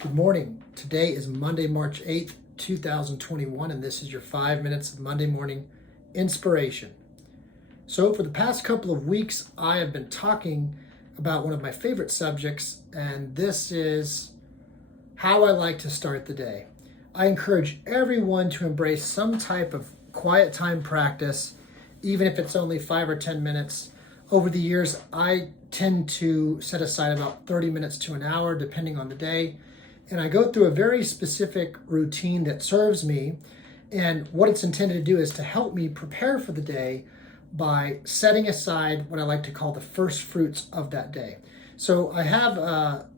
Good morning. Today is Monday, March 8th, 2021, and this is your 5 minutes of Monday morning inspiration. So, for the past couple of weeks, I have been talking about one of my favorite subjects, and this is how I like to start the day. I encourage everyone to embrace some type of quiet time practice, even if it's only 5 or 10 minutes. Over the years, I tend to set aside about 30 minutes to an hour, depending on the day. And I go through a very specific routine that serves me. And what it's intended to do is to help me prepare for the day by setting aside what I like to call the first fruits of that day. So I have a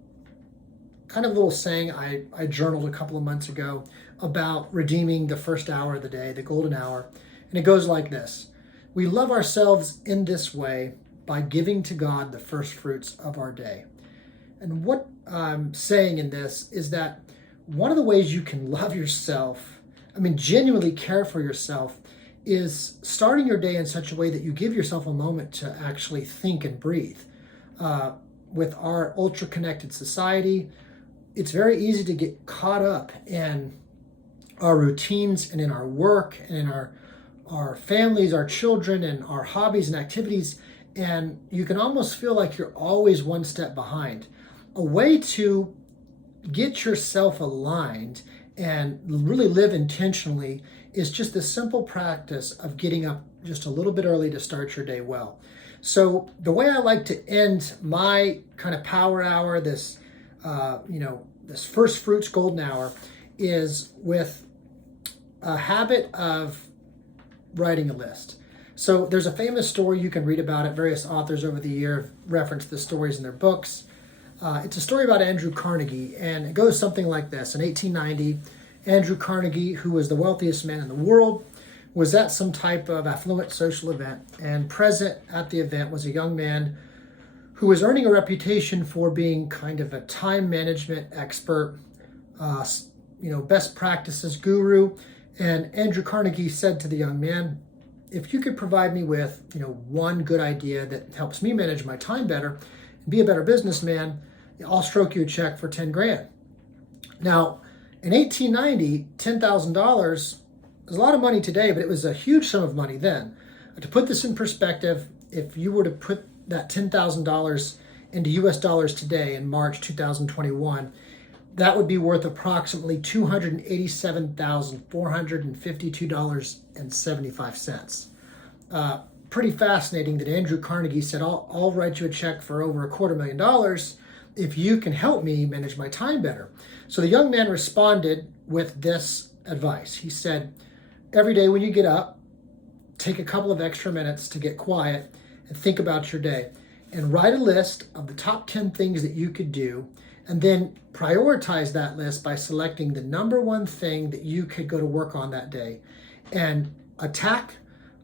kind of little saying I journaled a couple of months ago about redeeming the first hour of the day, the golden hour. And it goes like this: we love ourselves in this way by giving to God the first fruits of our day. And what I'm saying in this is that one of the ways you can love yourself, genuinely care for yourself, is starting your day in such a way that you give yourself a moment to actually think and breathe. With our ultra-connected society, it's very easy to get caught up in our routines and in our work and in our families, our children, and our hobbies and activities, and you can almost feel like you're always one step behind. A way to get yourself aligned and really live intentionally is just the simple practice of getting up just a little bit early to start your day well. So the way I like to end my kind of power hour, this first fruits golden hour, is with a habit of writing a list. So there's a famous story, you can read about it. Various authors over the year have referenced the stories in their books. It's a story about Andrew Carnegie, and it goes something like this. In 1890, Andrew Carnegie, who was the wealthiest man in the world, was at some type of affluent social event, and present at the event was a young man who was earning a reputation for being kind of a time management expert, best practices guru. And Andrew Carnegie said to the young man, if you could provide me with, one good idea that helps me manage my time better and be a better businessman, I'll stroke you a check for 10 grand. Now, in 1890, $10,000 is a lot of money today, but it was a huge sum of money then. To put this in perspective, if you were to put that $10,000 into US dollars today in March 2021, that would be worth approximately $287,452.75. Pretty fascinating that Andrew Carnegie said, I'll write you a check for over $250,000 if you can help me manage my time better. So the young man responded with this advice. He said, every day when you get up, take a couple of extra minutes to get quiet and think about your day, and write a list of the top 10 things that you could do, and then prioritize that list by selecting the number one thing that you could go to work on that day, and attack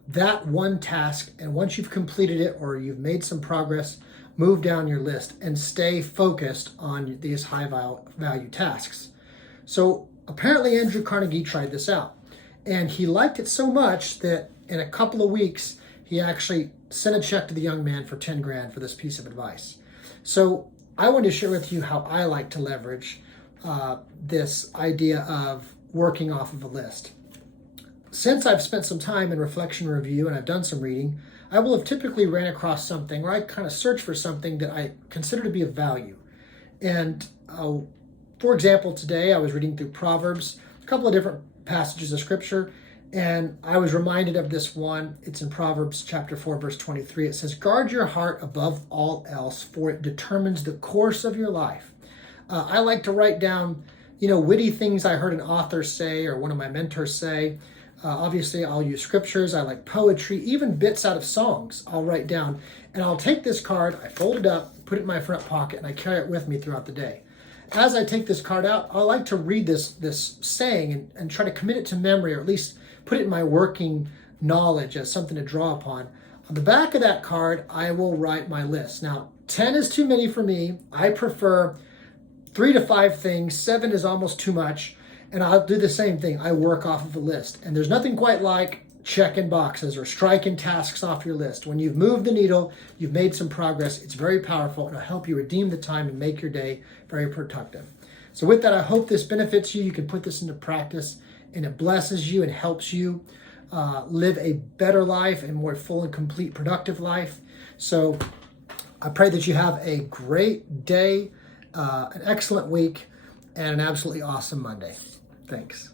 that one task. And once you've completed it or you've made some progress, move down your list and stay focused on these high value tasks. So apparently Andrew Carnegie tried this out, and he liked it so much that in a couple of weeks, he actually sent a check to the young man for 10 grand for this piece of advice. So I want to share with you how I like to leverage this idea of working off of a list. Since I've spent some time in reflection and review and I've done some reading, I will have typically ran across something, or I kind of search for something that I consider to be of value. And for example, today I was reading through Proverbs, a couple of different passages of scripture, and I was reminded of this one. It's in Proverbs chapter 4, verse 23. It says, guard your heart above all else, for it determines the course of your life. I like to write down, witty things I heard an author say or one of my mentors say. Obviously, I'll use scriptures. I like poetry, even bits out of songs I'll write down. And I'll take this card, I fold it up, put it in my front pocket, and I carry it with me throughout the day. As I take this card out, I like to read this saying and try to commit it to memory, or at least put it in my working knowledge as something to draw upon. On the back of that card, I will write my list. Now, 10 is too many for me. I prefer 3 to 5 things. 7 is almost too much. And I'll do the same thing. I work off of a list. And there's nothing quite like checking boxes or striking tasks off your list. When you've moved the needle, you've made some progress. It's very powerful. It'll help you redeem the time and make your day very productive. So with that, I hope this benefits you. You can put this into practice and it blesses you and helps you live a better life, a more full and complete productive life. So I pray that you have a great day, an excellent week, and an absolutely awesome Monday. Thanks.